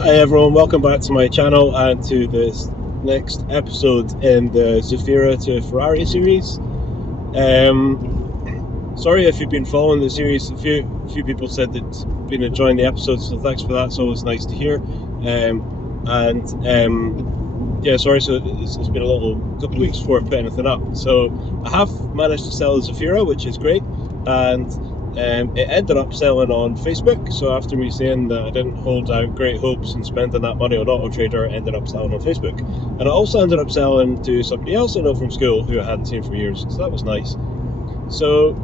Hi everyone, welcome back to my channel and to this next episode in the Zafira to Ferrari series. Sorry if you've been following the series. A few people said that been enjoying the episodes, so thanks for that. It's always nice to hear. Yeah, sorry, so it's been a couple of weeks before I put anything up. So I have managed to sell the Zafira, which is great, and it ended up selling on Facebook. So after me saying that I didn't hold out great hopes and spending that money on Auto Trader, it ended up selling on Facebook. And I also ended up selling to somebody else I know from school who I hadn't seen for years, so that was nice. So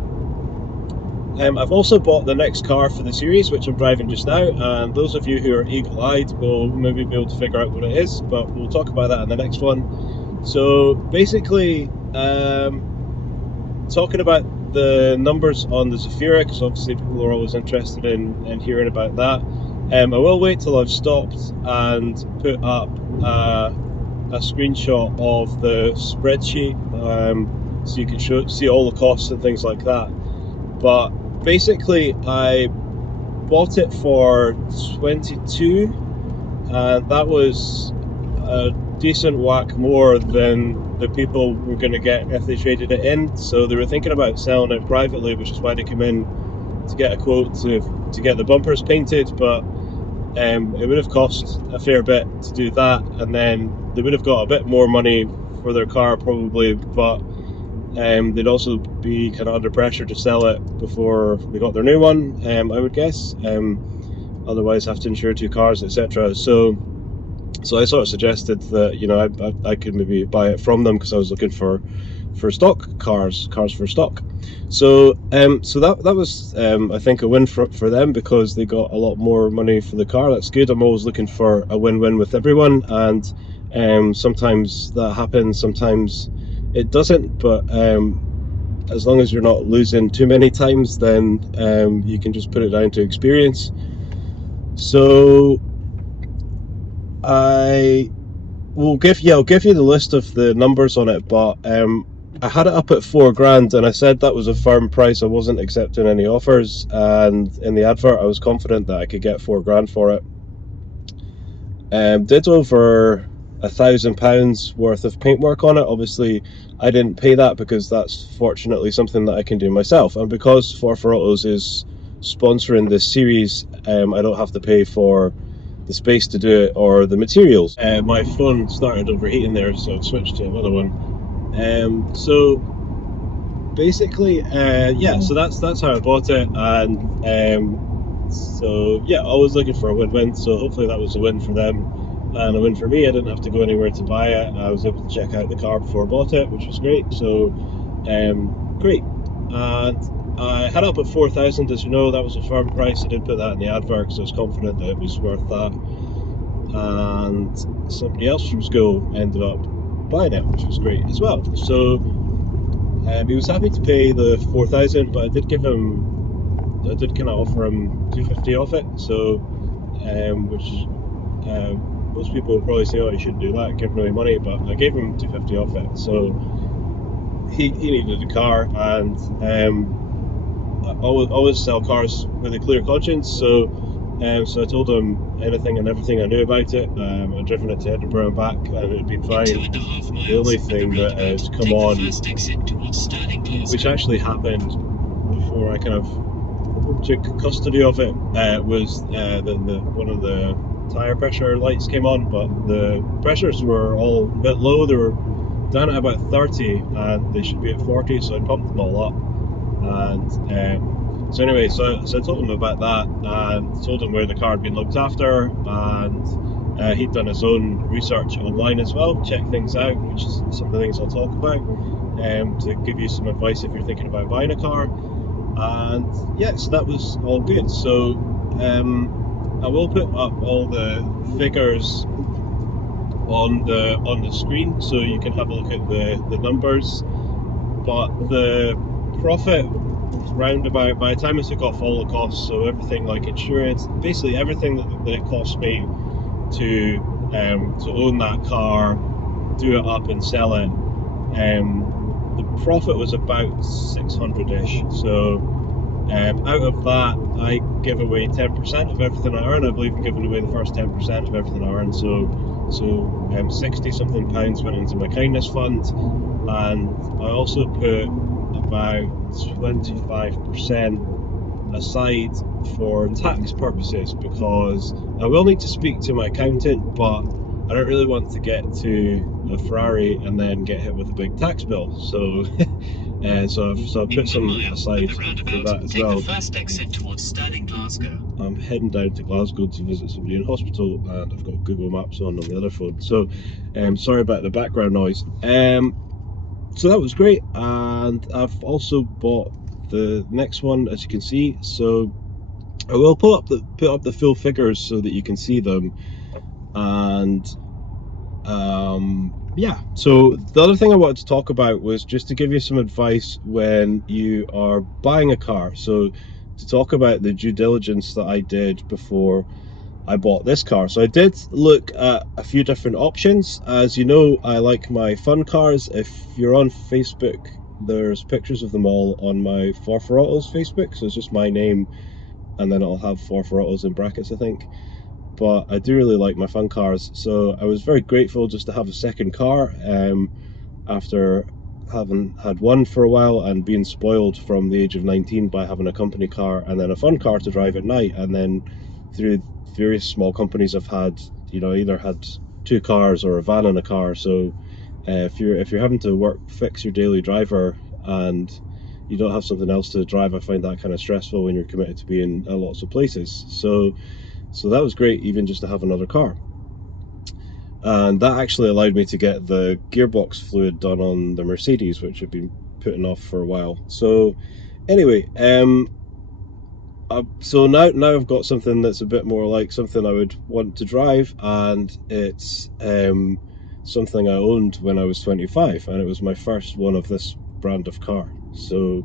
I've also bought the next car for the series, which I'm driving just now, and those of you who are eagle-eyed will maybe be able to figure out what it is, but we'll talk about that in the next one. So basically, talking about the numbers on the Zafira, because obviously people are always interested in hearing about that. I will wait till I've stopped and put up a screenshot of the spreadsheet, so you can see all the costs and things like that. But basically, I bought it for 22, and that was a decent whack more than the people were going to get if they traded it in. So they were thinking about selling it privately, which is why they came in to get a quote to get the bumpers painted. But it would have cost a fair bit to do that, and then they would have got a bit more money for their car probably, but they'd also be kind of under pressure to sell it before they got their new one, I would guess. Otherwise have to insure two cars, etc. So I sort of suggested that, you know, I could maybe buy it from them, because I was looking for stock cars for stock. So that was I think a win for them, because they got a lot more money for the car. That's good. I'm always looking for a win-win with everyone, and sometimes that happens, sometimes it doesn't, but as long as you're not losing too many times, then you can just put it down to experience. So I'll give you the list of the numbers on it, but I had it up at $4,000, and I said that was a firm price. I wasn't accepting any offers, and in the advert I was confident that I could get $4,000 for it. Did over £1,000 worth of paintwork on it. Obviously I didn't pay that, because that's fortunately something that I can do myself, and because For Autos is sponsoring this series, I don't have to pay for the space to do it or the materials. My phone started overheating there, so I've switched to another one. So basically, yeah, so that's how I bought it, and so yeah, always looking for a win-win. So hopefully that was a win for them and a win for me. I didn't have to go anywhere to buy it. I was able to check out the car before I bought it, which was great. So great. And I had up at 4,000, as you know. That was a firm price. I did put that in the advert, so I was confident that it was worth that. And somebody else from school ended up buying it, which was great as well. So he was happy to pay the 4,000, but I did kind of offer him 250 off it. So which most people would probably say, oh, you shouldn't do that, give him any money, but I gave him 250 off it. So he needed a car, and I always sell cars with a clear conscience. So I told him anything and everything I knew about it. I'd driven it to Edinburgh and back, and it had been fine. The only thing that has come on, which actually happened before I kind of took custody of it, was one of the tyre pressure lights came on, but the pressures were all a bit low. They were down at about 30, and they should be at 40, so I pumped them all up. And so anyway, so I told him about that, and told him where the car had been looked after, and he'd done his own research online as well, check things out, which is some of the things I'll talk about, to give you some advice if you're thinking about buying a car. And yeah, so that was all good. So I will put up all the figures on the screen, so you can have a look at the numbers. But the profit roundabout, by the time I took off all the costs, so everything like insurance, basically everything that it cost me to own that car, do it up and sell it, the profit was about 600-ish. So Out of that, I give away 10% of everything I earn. I believe in giving away the first 10% of everything I earn. So 60 something pounds went into my kindness fund, and I also put about 25% aside for tax purposes, because I will need to speak to my accountant, but I don't really want to get to a Ferrari and then get hit with a big tax bill. So so I've put some aside for that as well. First exit towards Stirling, Glasgow. I'm heading down to Glasgow to visit somebody in hospital, and I've got Google Maps on the other phone. So sorry about the background noise. So that was great, and I've also bought the next one, as you can see. So I will put up the full figures so that you can see them. And yeah, so the other thing I wanted to talk about was just to give you some advice when you are buying a car. So to talk about the due diligence that I did before I bought this car. So I did look at a few different options. As you know, I like my fun cars. If you're on Facebook, there's pictures of them all on my 4for Autos Facebook. So it's just my name, and then it'll have 4for Autos in brackets, I think. But I do really like my fun cars, so I was very grateful just to have a second car after having had one for a while and being spoiled from the age of 19 by having a company car and then a fun car to drive at night. And then through various small companies I've had, you know, either had two cars or a van and a car. So if you're having to fix your daily driver and you don't have something else to drive, I find that kind of stressful when you're committed to being at lots of places. So that was great, even just to have another car. And that actually allowed me to get the gearbox fluid done on the Mercedes, which had been putting off for a while. So anyway, so now I've got something that's a bit more like something I would want to drive, and it's something I owned when I was 25, and it was my first one of this brand of car. So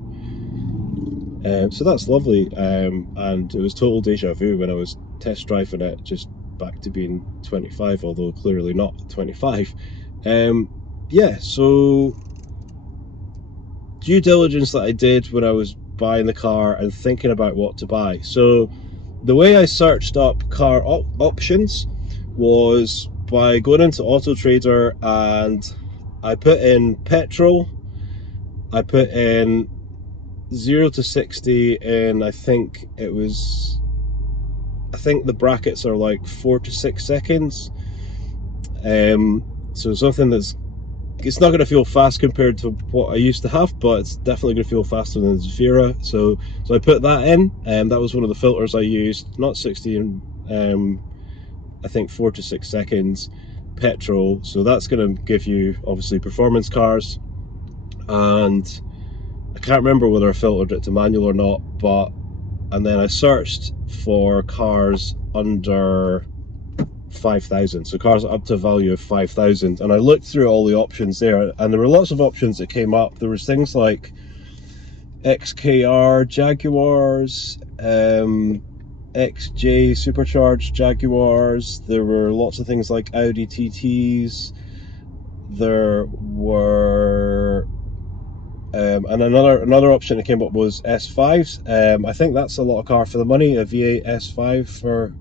that's lovely, and it was total deja vu when I was test driving it, just back to being 25, although clearly not 25. Yeah, so due diligence that I did when I was buying the car and thinking about what to buy. So the way I searched up car options was by going into Auto Trader, and I put in petrol, I put in 0 to 60 in, I think the brackets are like 4 to 6 seconds. So something it's not going to feel fast compared to what I used to have, but it's definitely going to feel faster than the Zafira. So I put that in, and that was one of the filters I used. Not 60, I think 4 to 6 seconds petrol. So that's going to give you obviously performance cars, and I can't remember whether I filtered it to manual or not, and then I searched for cars under 5,000, so cars up to a value of 5,000, and I looked through all the options there, and there were lots of options that came up. There was things like XKR Jaguars, XJ supercharged Jaguars, there were lots of things like Audi TTs, there were and another option that came up was S5s. I think that's a lot of car for the money, a V8 S5 for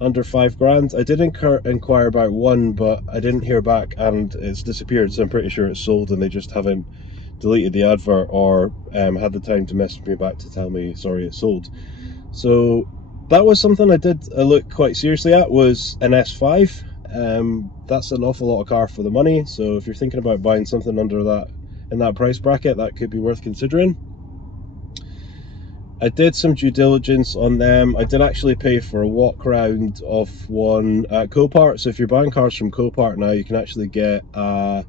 under $5,000. I did inquire about one, but I didn't hear back, and it's disappeared, so I'm pretty sure it's sold and they just haven't deleted the advert or had the time to message me back to tell me sorry, it's sold. So that was something I did look quite seriously at, was an S5. That's an awful lot of car for the money, so if you're thinking about buying something under that, in that price bracket, that could be worth considering. I did some due diligence on them. I did actually pay for a walk round of one at Copart. So if you're buying cars from Copart now, you can actually get a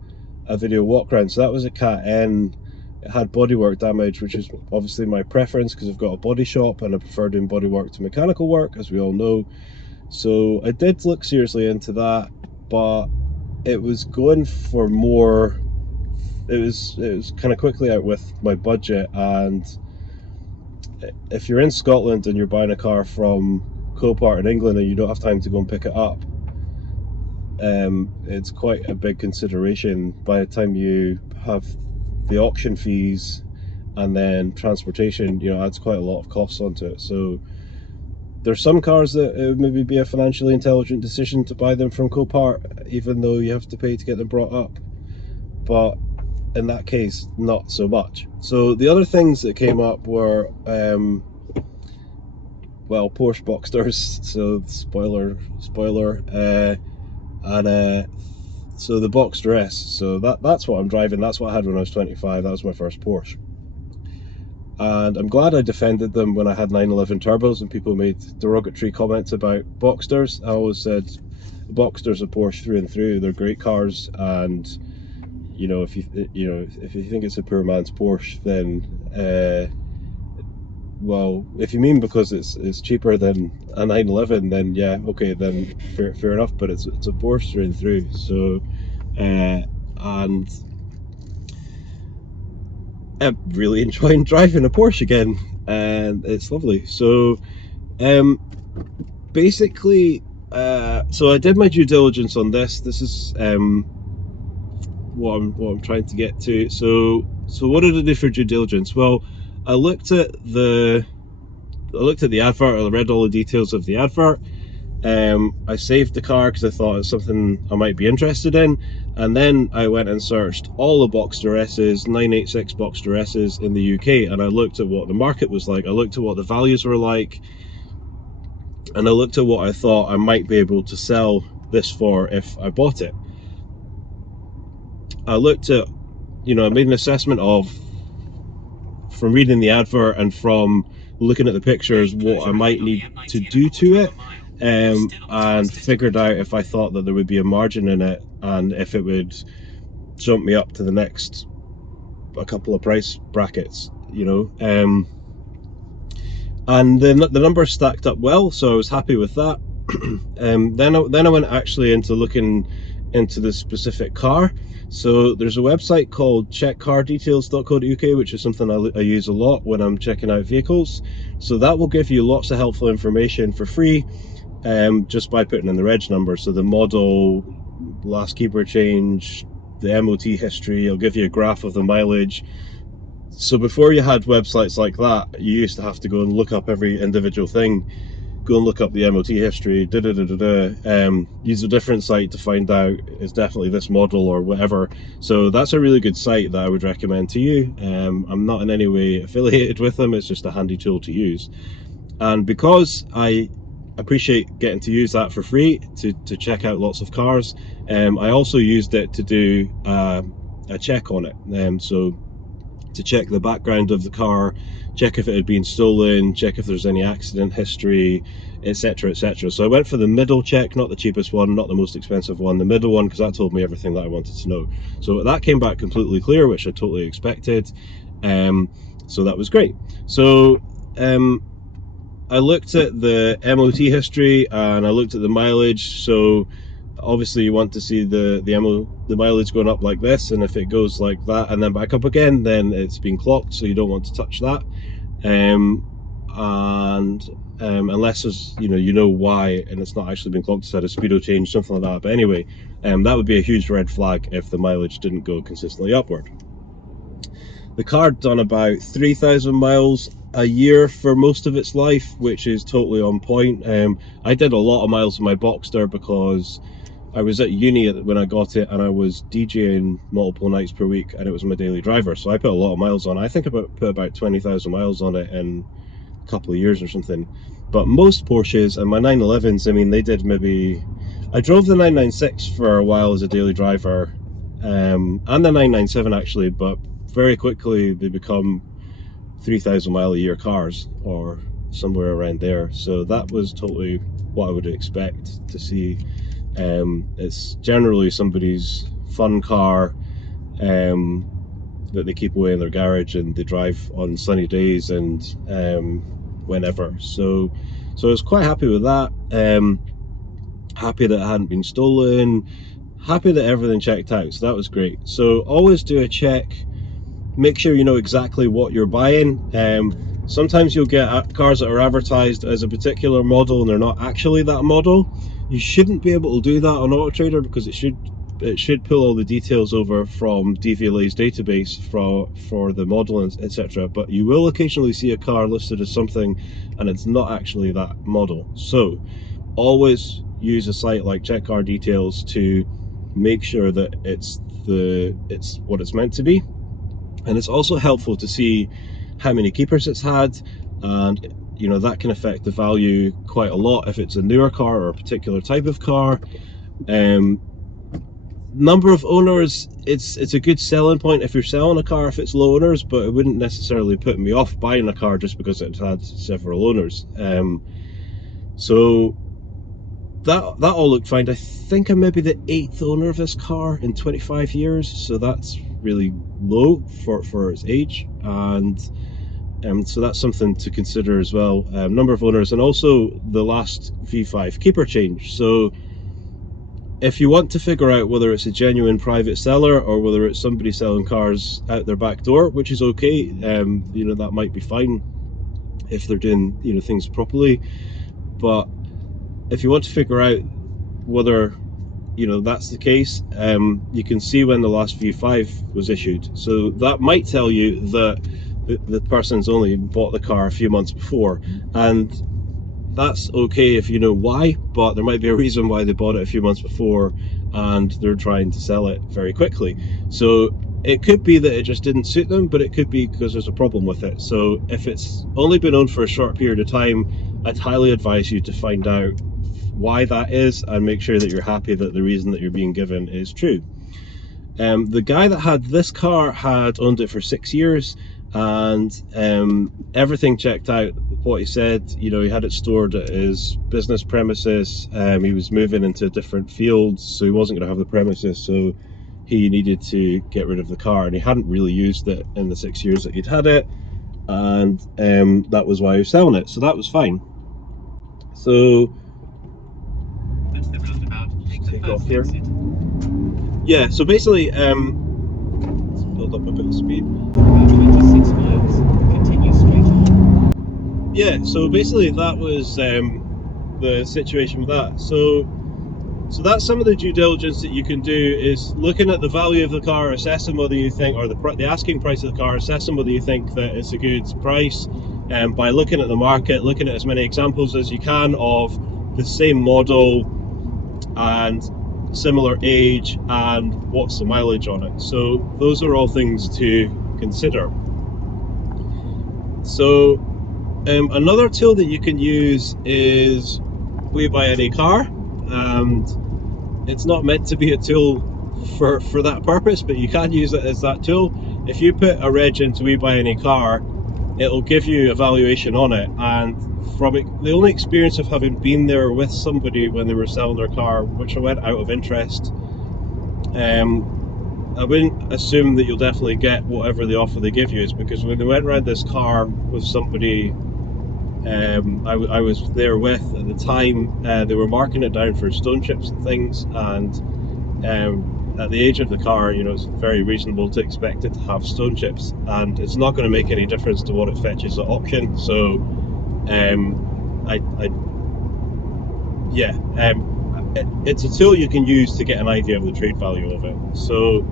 video walk round. So that was a Cat N. It had bodywork damage, which is obviously my preference because I've got a body shop and I prefer doing bodywork to mechanical work, as we all know. So I did look seriously into that, but it was going for more. It was kind of quickly out with my budget, and if you're in Scotland and you're buying a car from Copart in England and you don't have time to go and pick it up, it's quite a big consideration by the time you have the auction fees and then transportation, adds quite a lot of costs onto it. So there's some cars that it would maybe be a financially intelligent decision to buy them from Copart, even though you have to pay to get them brought up. But in that case, not so much. So the other things that came up were, Porsche Boxsters. So spoiler, and so the Boxster S. So that's what I'm driving. That's what I had when I was 25. That was my first Porsche. And I'm glad I defended them when I had 911 turbos and people made derogatory comments about Boxsters. I always said Boxsters are Porsche through and through. They're great cars, and if you think it's a poor man's Porsche, then if you mean because it's cheaper than a 911, then yeah, okay, then fair enough. But it's a Porsche through and through. So and I'm really enjoying driving a Porsche again, and it's lovely. So basically, so I did my due diligence on this. This is what I'm trying to get to. So what did I do for due diligence? Well, I looked at the advert. I read all the details of the advert. I saved the car because I thought it's something I might be interested in, and then I went and searched all the Boxster S's, 986 Boxster S's in the UK, and I looked at what the market was like. I looked at what the values were like, and I looked at what I thought I might be able to sell this for if I bought it. I looked at, I made an assessment of, from reading the advert and from looking at the pictures, what I might need to do to it, and figured out if I thought that there would be a margin in it and if it would jump me up to the next a couple of price brackets, and the numbers stacked up well, so I was happy with that. Then I went actually into looking into the specific car. So there's a website called checkcardetails.co.uk, which is something I use a lot when I'm checking out vehicles. So that will give you lots of helpful information for free, just by putting in the reg number. So the model, last keeper change, the MOT history. It'll give you a graph of the mileage. So before you had websites like that, you used to have to go and look up every individual thing, go and look up the MOT history, use a different site to find out it's definitely this model or whatever. So that's a really good site that I would recommend to you. I'm not in any way affiliated with them, it's just a handy tool to use. And because I appreciate getting to use that for free to check out lots of cars, I also used it to do a check on it. So to check the background of the car, check if it had been stolen, check if there's any accident history, etc, etc. So I went for the middle check, not the cheapest one, not the most expensive one, the middle one, because that told me everything that I wanted to know. So that came back completely clear, which I totally expected. So that was great. So I looked at the MOT history and I looked at the mileage. So obviously you want to see the mileage going up like this, and if it goes like that and then back up again, then it's been clocked, so you don't want to touch that. Unless there's, you know why, and it's not actually been clocked, it's had a speedo change, something like that. But anyway, that would be a huge red flag if the mileage didn't go consistently upward. The car done about 3,000 miles a year for most of its life, which is totally on point. I did a lot of miles in my Boxster because I was at uni when I got it, and I was DJing multiple nights per week, and it was my daily driver, so I put a lot of miles on. I think I put about 20,000 miles on it in a couple of years or something. But most Porsches, and my 911s, I mean, they did maybe... I drove the 996 for a while as a daily driver, and the 997 actually, but very quickly they become 3,000 mile a year cars, or somewhere around there. So that was totally what I would expect to see. It's generally somebody's fun car that they keep away in their garage and they drive on sunny days and whenever. So I was quite happy with that. Happy that it hadn't been stolen, happy that everything checked out, so that was great. So always do a check, make sure you know exactly what you're buying. Sometimes you'll get cars that are advertised as a particular model and they're not actually that model. You shouldn't be able to do that on AutoTrader because it should should pull all the details over from DVLA's database for the model and etc. But you will occasionally see a car listed as something, and it's not actually that model. So always use a site like Check Car Details to make sure that it's what it's meant to be. And it's also helpful to see how many keepers it's had, and you know that can affect the value quite a lot if it's a newer car or a particular type of car. Number of owners, it's a good selling point if you're selling a car if it's low owners, but it wouldn't necessarily put me off buying a car just because it had several owners. So that all looked fine. I think I'm maybe the 8th owner of this car in 25 years, so that's really low for its age, and so that's something to consider as well. Number of owners, and also the last V5 keeper change. So if you want to figure out whether it's a genuine private seller or whether it's somebody selling cars out their back door, which is okay, you know, that might be fine if they're doing, you know, things properly. But if you want to figure out whether, you know, that's the case, you can see when the last V5 was issued. So that might tell you that the person's only bought the car a few months before, and that's okay if you know why, but there might be a reason why they bought it a few months before and they're trying to sell it very quickly. So it could be that it just didn't suit them, but it could be because there's a problem with it. So if it's only been owned for a short period of time, I'd highly advise you to find out why that is and make sure that you're happy that the reason that you're being given is true. The guy that had this car had owned it for 6 years, and everything checked out. What he said, you know, he had it stored at his business premises. He was moving into different fields, so he wasn't going to have the premises, so he needed to get rid of the car, and he hadn't really used it in the 6 years that he'd had it, and that was why he was selling it, so that was fine. So At the roundabout, take the take first off here. exit. Yeah, so basically, let's build up a bit of speed. About 26 miles. Continue straight on. Yeah, so basically that was the situation with that. So that's some of the due diligence that you can do, is looking at the value of the car, assessing whether you think, or the asking price of the car, assessing whether you think that it's a good price, by looking at the market, looking at as many examples as you can of the same model and similar age and what's the mileage on it. So those are all things to consider. So another tool that you can use is We Buy Any Car, and it's not meant to be a tool for that purpose, but you can use it as that tool. If you put a reg into We Buy Any Car, it'll give you a valuation on it, and from the only experience of having been there with somebody when they were selling their car, which I went out of interest, I wouldn't assume that you'll definitely get whatever the offer they give you is, because when they went around this car with somebody I was there with at the time, they were marking it down for stone chips and things, and at the age of the car, you know, it's very reasonable to expect it to have stone chips, and it's not going to make any difference to what it fetches at auction. So it's a tool you can use to get an idea of the trade value of it. So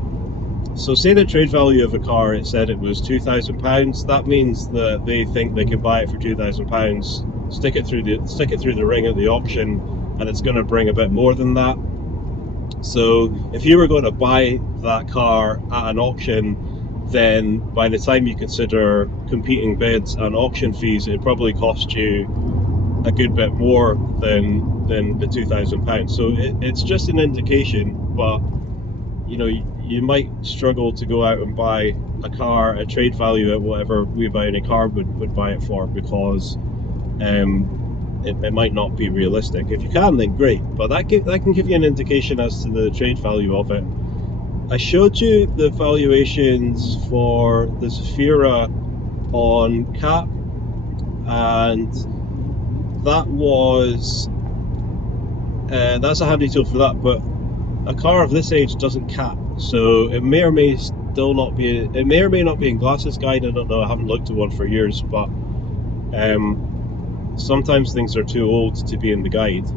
say the trade value of a car, it said it was £2,000. That means that they think they can buy it for £2,000, stick it through the ring at the auction, and it's going to bring a bit more than that. So if you were going to buy that car at an auction, then by the time you consider competing bids and auction fees, it probably cost you a good bit more than the £2,000. So it's just an indication, but you know, you might struggle to go out and buy a car at trade value at whatever We Buy Any Car would buy it for, because it might not be realistic. If you can, then great, but that can give you an indication as to the trade value of it. I showed you the valuations for the Zafira on CAP, and that was that's a handy tool for that, but a car of this age doesn't cap, so it may or may still not be. It may or may not be in Glass's guide. I don't know. I haven't looked at one for years, but sometimes things are too old to be in the guide.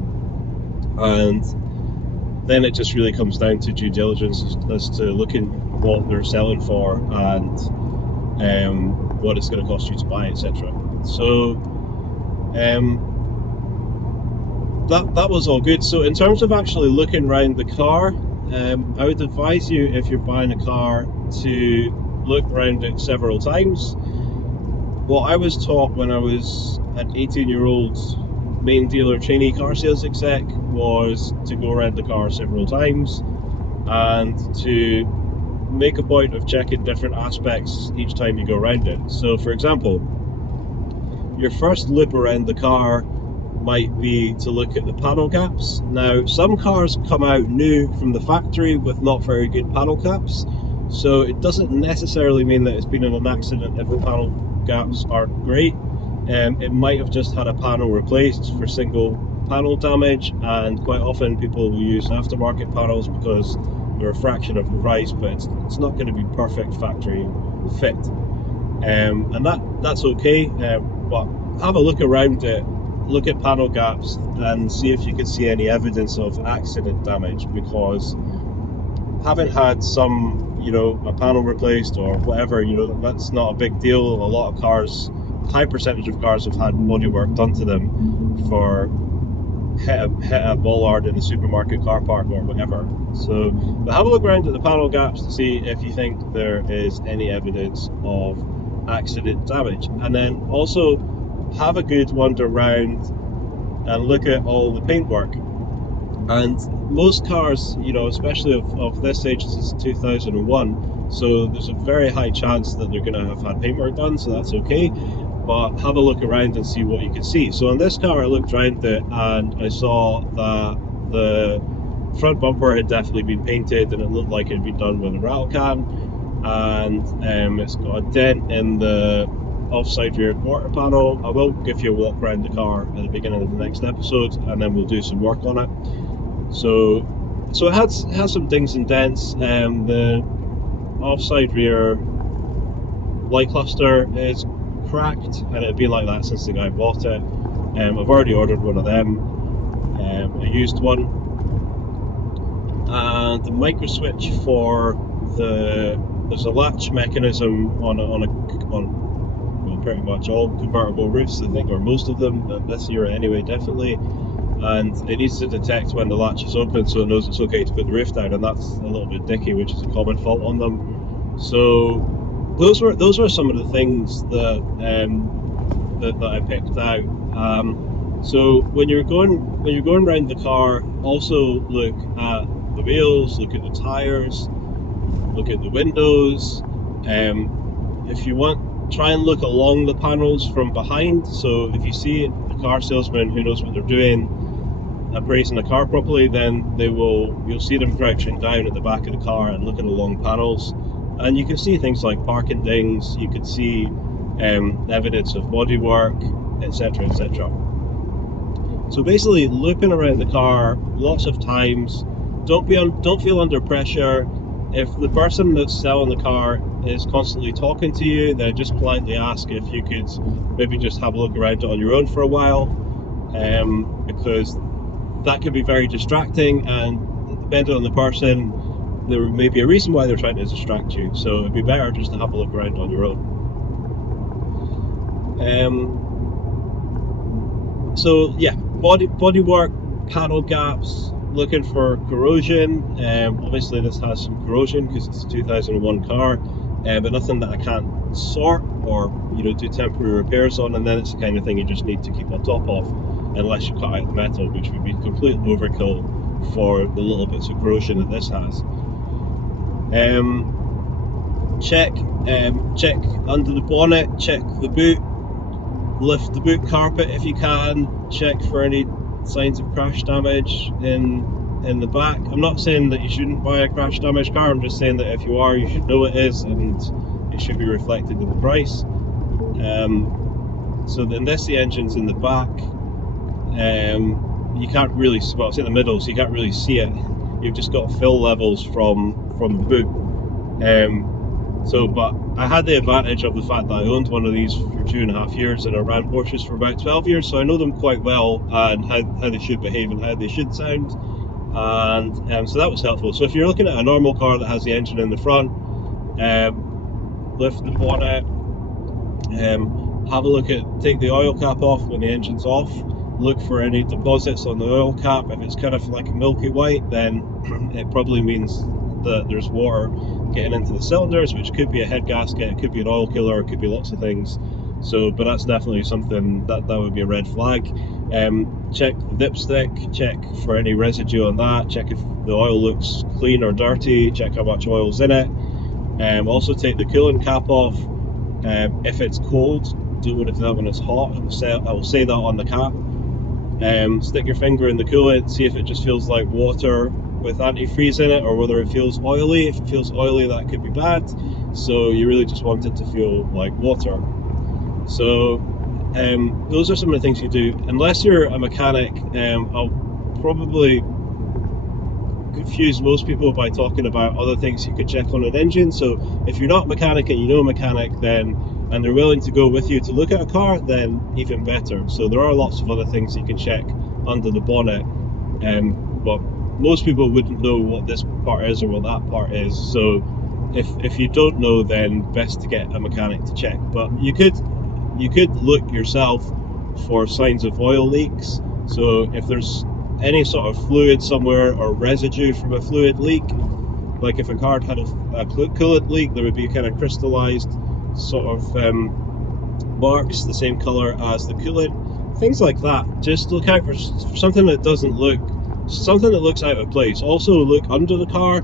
And then it just really comes down to due diligence as to looking what they're selling for and what it's going to cost you to buy, etc. So that was all good. So in terms of actually looking around the car, I would advise you, if you're buying a car, to look around it several times. What I was taught when I was an 18-year-old main dealer trainee car sales exec was to go around the car several times and to make a point of checking different aspects each time you go around it. So for example, your first loop around the car might be to look at the panel gaps. Now, some cars come out new from the factory with not very good panel caps, so it doesn't necessarily mean that it's been in an accident if the panel gaps aren't great. It might have just had a panel replaced for single panel damage, and quite often people will use aftermarket panels because they're a fraction of the price, but it's not going to be perfect factory fit, and that's okay. But have a look around it, look at panel gaps, and see if you can see any evidence of accident damage, because having had some, a panel replaced or whatever, that's not a big deal. A lot of cars, high percentage of cars, have had bodywork done to them for hit a bollard in the supermarket car park or whatever. So but have a look around at the panel gaps to see if you think there is any evidence of accident damage, and then also have a good wander around and look at all the paintwork. And most cars, especially of this age, this is 2001, so there's a very high chance that they're going to have had paintwork done, so that's okay. But have a look around and see what you can see. So on this car, I looked around it and I saw that the front bumper had definitely been painted, and it looked like it had been done with a rattle can, and it's got a dent in the offside rear quarter panel. I will give you a walk around the car at the beginning of the next episode, and then we'll do some work on it. So it has some dings and dents. The offside rear light cluster is cracked, and it had been like that since the guy bought it. I've already ordered one of them, a used one, and the micro switch for there's a latch mechanism on pretty much all convertible roofs, I think, or most of them, this year anyway, definitely, and it needs to detect when the latch is open so it knows it's okay to put the roof down, and that's a little bit dicky, which is a common fault on them. So those were some of the things that I picked out. So when you're going around the car, also look at the wheels, look at the tires, look at the windows. If you want, try and look along the panels from behind. So if you see a car salesman who knows what they're doing appraising the car properly, then you'll see them crouching down at the back of the car and looking along panels, and you can see things like parking dings. You could see evidence of bodywork, etc., etc. So basically, looping around the car lots of times. Don't feel under pressure. If the person that's selling the car is constantly talking to you, then just politely ask if you could maybe just have a look around it on your own for a while, because that can be very distracting, and depending on the person, there may be a reason why they're trying to distract you. So it'd be better just to have a look around on your own. So yeah, bodywork, panel gaps, looking for corrosion. Obviously this has some corrosion because it's a 2001 car, but nothing that I can't sort or do temporary repairs on, and then it's the kind of thing you just need to keep on top of, unless you cut out the metal, which would be complete overkill for the little bits of corrosion that this has. Check under the bonnet, check the boot, lift the boot carpet if you can, check for any signs of crash damage in the back. I'm not saying that you shouldn't buy a crash damaged car, I'm just saying that if you are, you should know it is, and it should be reflected in the price. So then the engine's in the back. You can't really, well, it's in the middle, so you can't really see it. You've just got fill levels from the boot. But I had the advantage of the fact that I owned one of these for 2.5 years, and I ran Porsches for about 12 years, so I know them quite well, and how they should behave and how they should sound. and so that was helpful. So if you're looking at a normal car that has the engine in the front, lift the bonnet, have a look at, take the oil cap off when the engine's off, look for any deposits on the oil cap. If it's kind of like a milky white, then it probably means that there's water getting into the cylinders, which could be a head gasket, it could be an oil killer, it could be lots of things. So, but that's definitely something that would be a red flag. Check the dipstick, check for any residue on that, check if the oil looks clean or dirty, check how much oil's in it. Also take the coolant cap off. If it's cold, don't want to do that when it's hot. I will say that on the cap. Stick your finger in the coolant, see if it just feels like water with antifreeze in it, or whether it feels oily. If it feels oily, that could be bad. So you really just want it to feel like water. So those are some of the things you do. Unless you're a mechanic, I'll probably confuse most people by talking about other things you could check on an engine. So if you're not a mechanic and you know a mechanic, then and they're willing to go with you to look at a car, then even better. So there are lots of other things you can check under the bonnet, but most people wouldn't know what this part is or what that part is. So if you don't know, then best to get a mechanic to check. But you could look yourself for signs of oil leaks. So if there's any sort of fluid somewhere or residue from a fluid leak, like if a car had a coolant leak, there would be kind of crystallized sort of marks the same color as the coolant, things like that. Just look out for something that doesn't look, something that looks out of place. Also look under the car.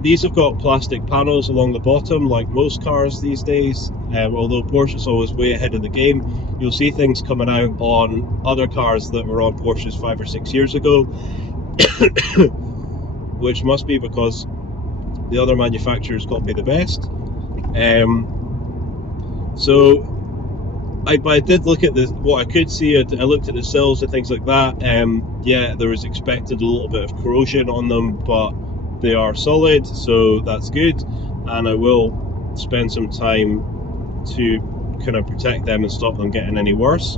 These have got plastic panels along the bottom, like most cars these days. Although Porsche's always way ahead of the game, you'll see things coming out on other cars that were on Porsches 5 or 6 years ago, which must be because the other manufacturers copy the best. So I did look at what I could see. I looked at the sills and things like that. Yeah, there was expected a little bit of corrosion on them, but they are solid, so that's good. And I will spend some time to kind of protect them and stop them getting any worse.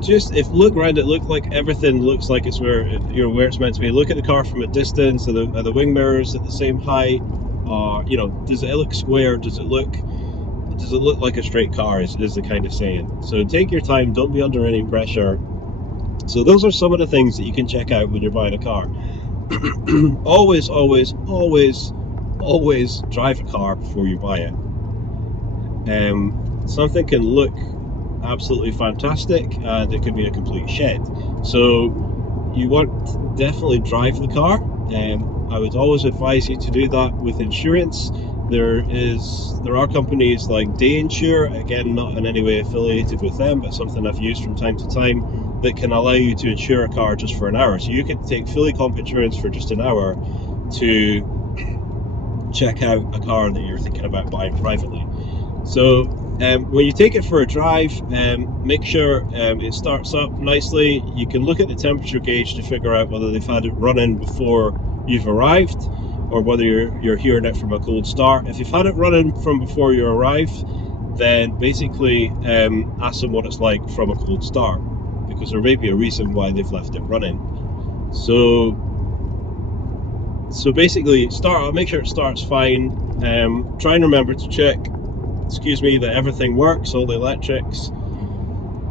Just if look around it, look like everything looks like it's where it's meant to be. Look at the car from a distance. Are the wing mirrors at the same height? Does it look square? Does it look like a straight car? Is the kind of saying. So take your time. Don't be under any pressure. So those are some of the things that you can check out when you're buying a car. Always, always, always, always drive a car before you buy it. Something can look absolutely fantastic and it can be a complete shed. So you want to definitely drive the car. I would always advise you to do that with insurance. There are companies like Day Insure, again not in any way affiliated with them, but something I've used from time to time, that can allow you to insure a car just for an hour. So you can take fully comp insurance for just an hour to check out a car that you're thinking about buying privately. So when you take it for a drive, make sure it starts up nicely. You can look at the temperature gauge to figure out whether they've had it running before you've arrived, or whether you're hearing it from a cold start. If you've had it running from before you arrive, then basically ask them what it's like from a cold start, because there may be a reason why they've left it running. So basically start up, make sure it starts fine. Try and remember to check, that everything works, all the electrics.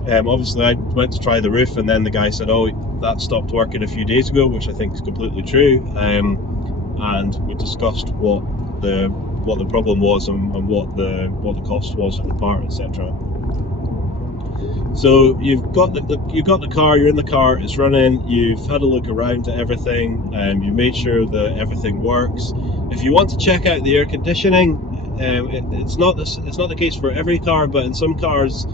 Obviously I went to try the roof and then the guy said, oh, that stopped working a few days ago, which I think is completely true. And we discussed what the problem was and what the cost was of the part, etc. So you've got the car, you're in the car, it's running, you've had a look around at everything, you made sure that everything works. If you want to check out the air conditioning, it's not the case for every car, but in some cars,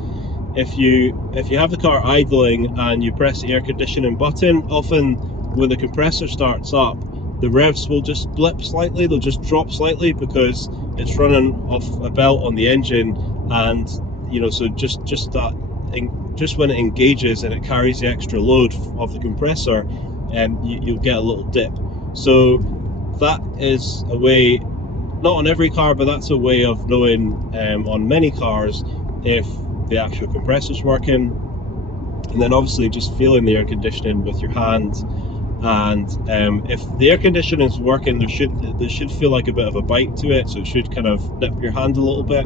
if you have the car idling and you press the air conditioning button, often when the compressor starts up, the revs will just blip slightly, they'll just drop slightly because it's running off a belt on the engine, and so just when it engages and it carries the extra load of the compressor, you'll get a little dip. So that is a way, not on every car, but that's a way of knowing on many cars if the actual compressor's working. And then obviously just feeling the air conditioning with your hand. And if the air conditioning is working, there should feel like a bit of a bite to it, so it should kind of nip your hand a little bit.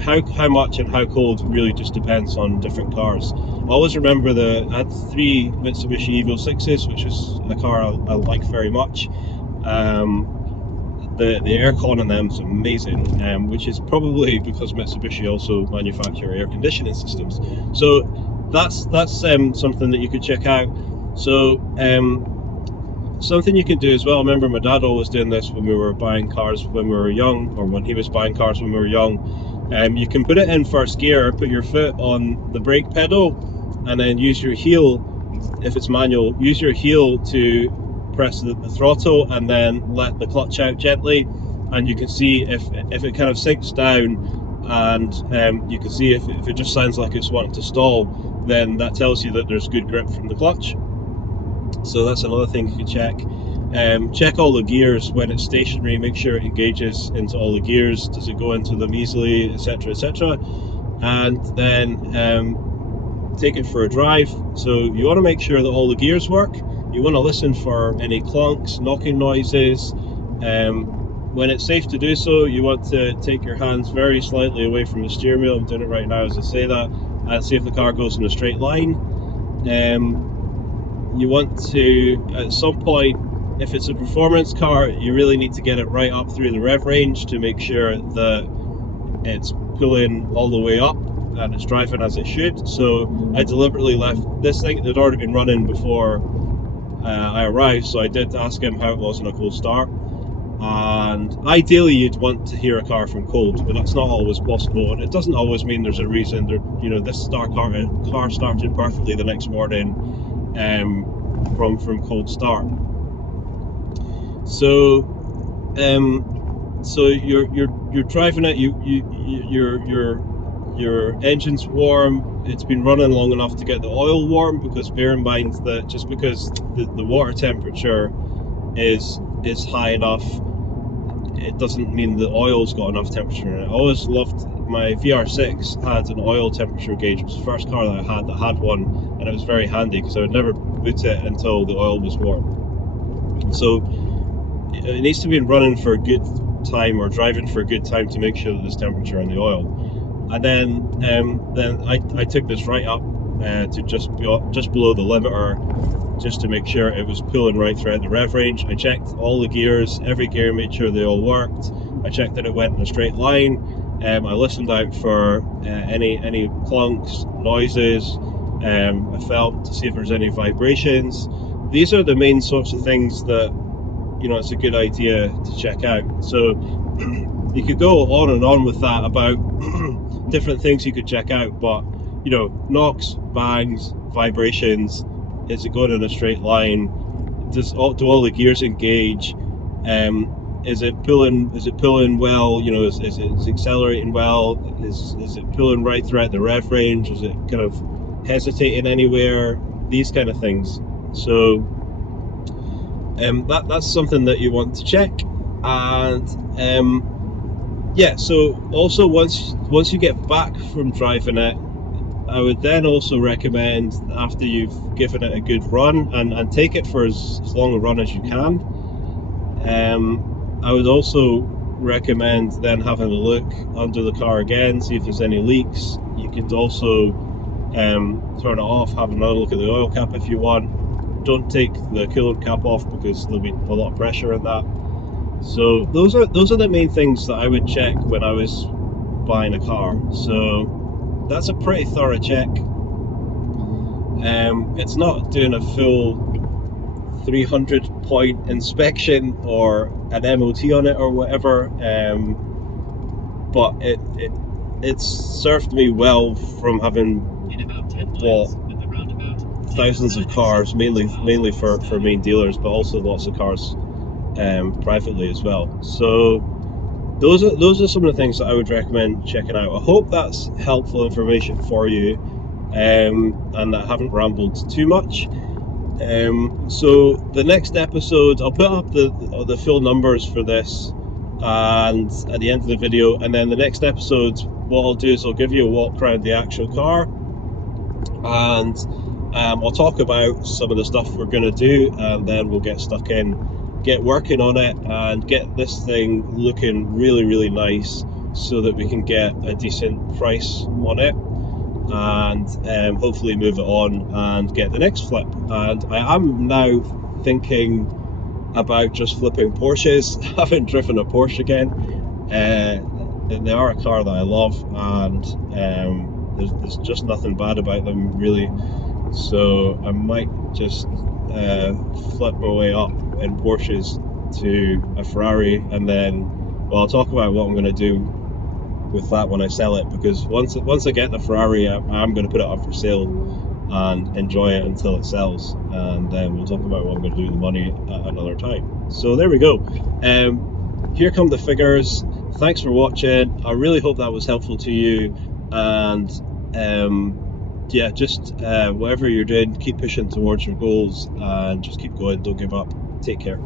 How much and how cold really just depends on different cars. Always remember I had 3 Mitsubishi Evo 6s, which is a car I like very much. The aircon on them is amazing, which is probably because Mitsubishi also manufacture air conditioning systems. So that's something that you could check out. So something you can do as well. I remember my dad always doing this when we were buying cars when we were young, or when he was buying cars when we were young. You can put it in first gear, put your foot on the brake pedal, and then use your heel, if it's manual, use your heel to press the throttle, and then let the clutch out gently, and you can see if it kind of sinks down, and you can see if it just sounds like it's wanting to stall, then that tells you that there's good grip from the clutch. So that's another thing you can check. Check all the gears when it's stationary, make sure it engages into all the gears, does it go into them easily, etc, etc. And then take it for a drive. So you want to make sure that all the gears work. You want to listen for any clunks, knocking noises. When it's safe to do so, you want to take your hands very slightly away from the steering wheel. I'm doing it right now as I say that, and see if the car goes in a straight line. You want to, at some point, if it's a performance car, you really need to get it right up through the rev range to make sure that it's pulling all the way up and it's driving as it should. So I deliberately left this thing. It had already been running before I arrived, so I did ask him how it was in a cold start. And ideally you'd want to hear a car from cold, but that's not always possible, and it doesn't always mean there's a reason. This car started perfectly the next morning from cold start. So you're driving it, your engine's warm, it's been running long enough to get the oil warm, because bear in mind that just because the water temperature is high enough, it doesn't mean the oil's got enough temperature in it. I always loved my VR6 had an oil temperature gauge. It was the first car that I had one, and it was very handy because I would never boot it until the oil was warm. So it needs to be running for a good time, or driving for a good time, to make sure that there's temperature in the oil. And then I took this right up to just below the limiter, just to make sure it was pulling right throughout the rev range. I checked all the gears, every gear, made sure they all worked. I checked that it went in a straight line. I listened out for any clunks, noises. I felt to see if there's any vibrations. These are the main sorts of things that it's a good idea to check out. So you could go on and on with that about different things you could check out, but knocks, bangs, vibrations, is it going in a straight line, do all the gears engage, is it pulling well, is it accelerating well, is it pulling right throughout the rev range, is it kind of hesitating anywhere, these kind of things. So that's something that you want to check. And so also once you get back from driving it, I would then also recommend, after you've given it a good run, and take it for as long a run as you can, I would also recommend then having a look under the car again, see if there's any leaks. You could also turn it off, have another look at the oil cap if you want. Don't take the coolant cap off, because there'll be a lot of pressure in that. So those are the main things that I would check when I was buying a car. So that's a pretty thorough check. It's not doing a full 300-point inspection or an MOT on it or whatever, but it's served me well from having bought thousands of cars, mainly for main dealers, but also lots of cars privately as well. So those are some of the things that I would recommend checking out. I hope that's helpful information for you, and that I haven't rambled too much. So the next episode, I'll put up the full numbers for this and at the end of the video, and then the next episode, what I'll do is I'll give you a walk around the actual car, and I'll talk about some of the stuff we're going to do, and then we'll get stuck in, get working on it, and get this thing looking really, really nice so that we can get a decent price on it, and hopefully move it on and get the next flip. And I am now thinking about just flipping Porsches. I haven't driven a Porsche again. They are a car that I love, and there's just nothing bad about them really. So I might just flip my way up in Porsches to a Ferrari, and then, well, I'll talk about what I'm going to do with that when I sell it, because once I get the Ferrari, I'm going to put it up for sale and enjoy it until it sells, and then we'll talk about what I'm going to do with the money at another time. So there we go. Here come the figures. Thanks for watching. I really hope that was helpful to you, and yeah, just whatever you're doing, keep pushing towards your goals and just keep going, don't give up. Take care.